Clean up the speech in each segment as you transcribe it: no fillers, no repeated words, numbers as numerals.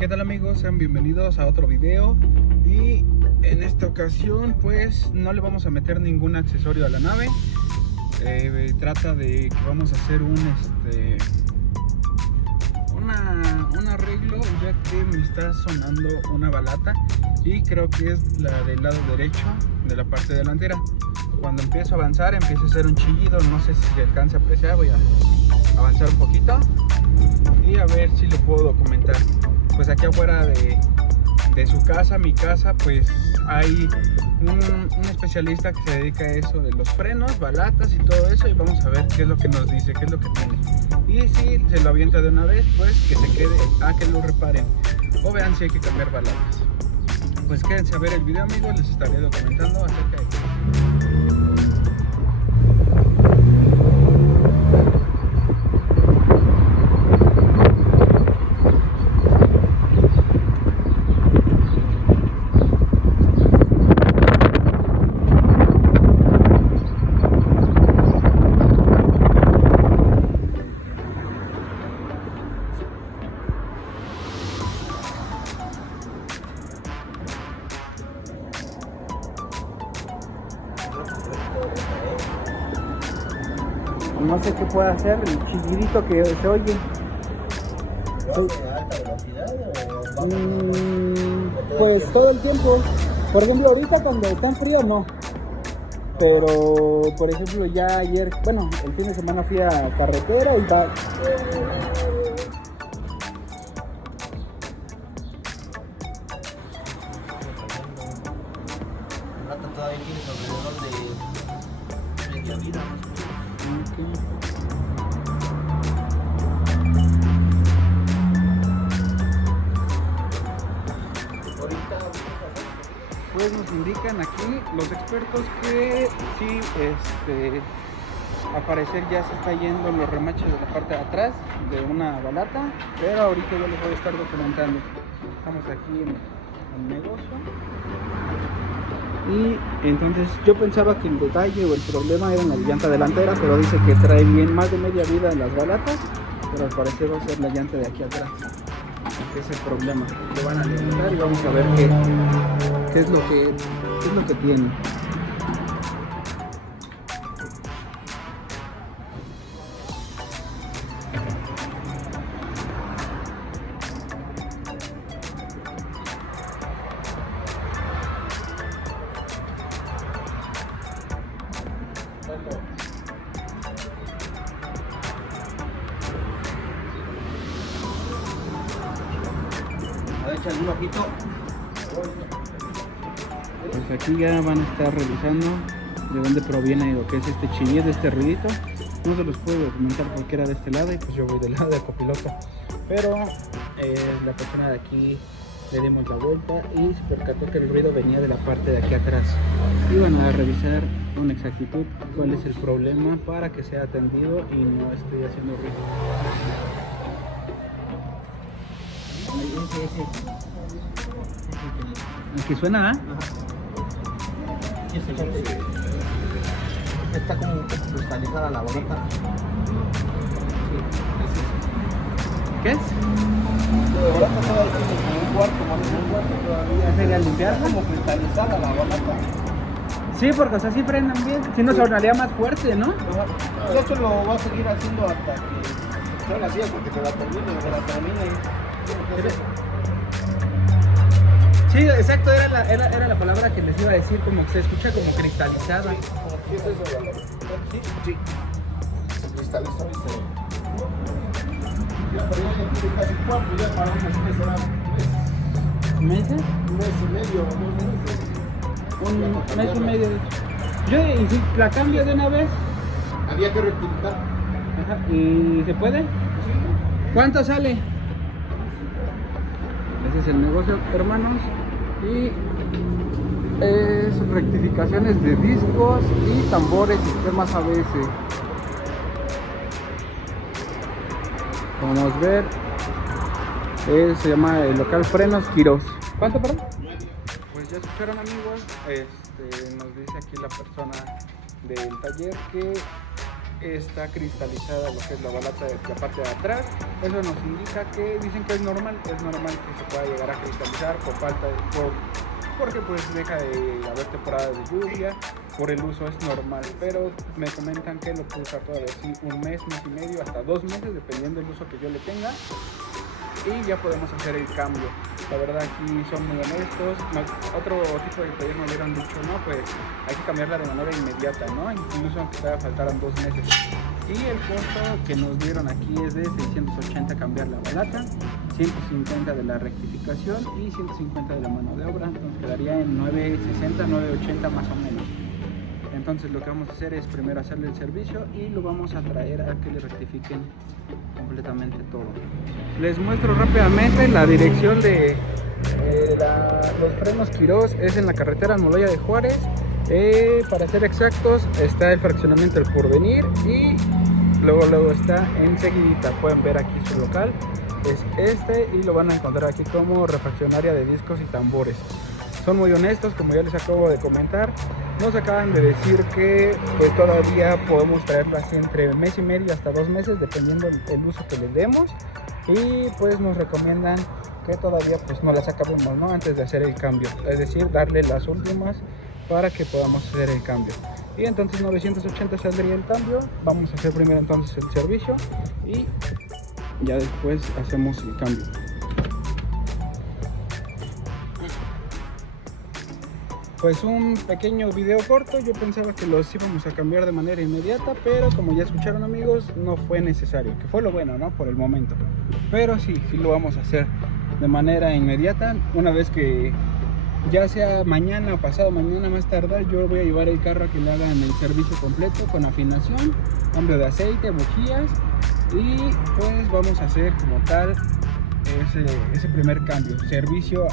¿Qué tal amigos? Sean bienvenidos a otro video. Y en esta ocasión pues no le vamos a meter ningún accesorio a la nave. Trata de que vamos a hacer un arreglo, ya que me está sonando una balata y creo que es la del lado derecho de la parte delantera. Cuando empiezo a avanzar empieza a hacer un chillido, no sé si se alcanza a apreciar. Voy a avanzar un poquito y a ver si lo puedo documentar. Pues aquí afuera de su casa, mi casa, pues hay un especialista que se dedica a eso de los frenos, balatas y todo eso, y vamos a ver qué es lo que nos dice, qué es lo que tiene. Y si se lo avienta de una vez, pues que se quede a que lo reparen, o vean si hay que cambiar balatas. Pues quédense a ver el video amigos, les estaré documentando acerca de esto. No sé qué puede hacer el chillidito que se oye. ¿De alta velocidad o Pues todo el tiempo. Por ejemplo, ahorita cuando está en frío no. Pero, por ejemplo, ya ayer, bueno, el fin de semana fui a carretera y va. Rata todavía tiene alrededor de media vida más o menos? Ahorita Pues nos indican aquí los expertos que sí, al parecer ya se está yendo los remaches de la parte de atrás de una balata, pero ahorita yo les voy a estar documentando. Estamos aquí en el negocio y entonces yo pensaba que el detalle o el problema era en la llanta delantera, pero dice que trae bien más de media vida en las balatas, pero al parecer va a ser la llanta de aquí atrás. Ese es el problema. Lo van a levantar y vamos a ver qué es lo que tiene. a ver, échale un ojito. Pues aquí ya van a estar revisando de dónde proviene lo que es este chillido, este ruidito. No se los puedo documentar porque era de este lado y pues yo voy del lado del copiloto. Pero la persona de aquí le dimos la vuelta y se percató que el ruido venía de la parte de aquí atrás. Y van a revisar con exactitud cuál es el problema para que sea atendido y no esté haciendo ruido. El que suena, ¿ah? Y ese está como un poco cristalizada la bolita. ¿Qué es? La bolita todavía tiene como un cuarto, más de un cuarto todavía. ¿Sería limpiarla? Está como cristalizada la bolita. Sí, porque o sea, sí frenan bien. Si no, sonaría más fuerte, ¿no? De hecho lo voy a seguir haciendo hasta que salga así, porque te la termine. Sí, exacto, era la palabra que les iba a decir, como que se escucha como cristalizada. ¿Qué es eso? Sí, sí. Se cristaliza, ¿viste? Ya, pero ya tiene casi 4, ya para un mes será ¿Meses? un mes y medio, 2 meses. Un mes y medio. Yo, y si la cambio de una vez. Había que rectificar. Ajá, ¿y se puede? Sí. ¿Cuánto sale? Ese es el negocio, hermanos. Y es rectificaciones de discos y tambores, sistemas ABS. Como vamos a ver, se llama el local Frenos Quirós. ¿Cuánto, perdón? Pues ya escucharon amigos, nos dice aquí la persona del taller que está cristalizada lo que es la balata de la parte de atrás. Eso nos indica que dicen que es normal que se pueda llegar a cristalizar porque pues deja de haber temporada de lluvia, por el uso es normal, pero me comentan que lo puedo usar todavía así un mes y medio, hasta 2 meses, dependiendo del uso que yo le tenga, y ya podemos hacer el cambio. La verdad aquí son muy honestos. Otro tipo de detalles me hubieran dicho, no, pues hay que cambiarla de manera inmediata, ¿no? Incluso aunque todavía faltaran 2 meses. Y el costo que nos dieron aquí es de 680 cambiar la balata, 150 de la rectificación y 150 de la mano de obra, entonces quedaría en 960, 980 más o menos. Entonces lo que vamos a hacer es primero hacerle el servicio y lo vamos a traer a que le rectifiquen completamente todo. Les muestro rápidamente la dirección de los frenos Quirós. Es en la carretera Almoloya de Juárez. Para ser exactos, está el fraccionamiento El Porvenir y luego está enseguidita. Pueden ver aquí su local, es este, y lo van a encontrar aquí como refaccionaria de discos y tambores. Son muy honestos, como ya les acabo de comentar. Nos acaban de decir que pues todavía podemos traerlo así entre mes y medio hasta 2 meses, dependiendo del uso que le demos, y pues nos recomiendan que todavía pues no las acabemos, ¿no? Antes de hacer el cambio, es decir, darle las últimas para que podamos hacer el cambio. Y entonces 980 saldría el cambio. Vamos a hacer primero entonces el servicio y ya después hacemos el cambio. Pues un pequeño video corto. Yo pensaba que los íbamos a cambiar de manera inmediata, pero como ya escucharon, amigos, no fue necesario, que fue lo bueno, ¿no? Por el momento. Pero sí lo vamos a hacer de manera inmediata. Una vez que ya sea mañana o pasado mañana más tardar, yo voy a llevar el carro a que le hagan el servicio completo con afinación, cambio de aceite, bujías, y pues vamos a hacer como tal ese primer cambio, servicio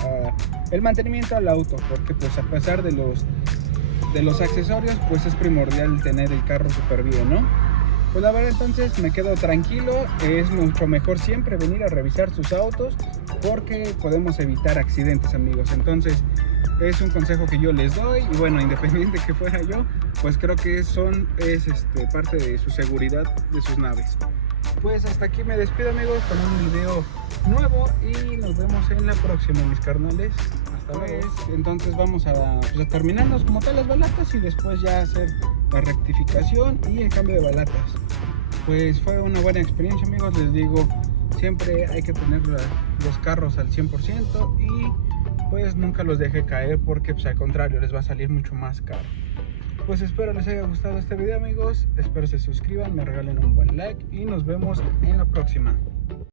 el mantenimiento al auto, porque pues a pesar de los accesorios, pues es primordial tener el carro súper bien, ¿no? Pues la verdad, entonces me quedo tranquilo. Es mucho mejor siempre venir a revisar sus autos, porque podemos evitar accidentes, amigos. Entonces es un consejo que yo les doy, y bueno, independiente que fuera yo, pues creo que es parte de su seguridad de sus naves. Pues hasta aquí me despido, amigos, con un video nuevo, y nos vemos en la próxima, mis carnales. Hasta luego. Entonces vamos a terminarnos como tal las balatas y después ya hacer la rectificación y el cambio de balatas. Pues fue una buena experiencia, amigos. Les digo, siempre hay que tener los carros al 100%, y pues nunca los deje caer, porque pues al contrario les va a salir mucho más caro. Pues espero les haya gustado este video, amigos. Espero se suscriban, me regalen un buen like, y nos vemos en la próxima.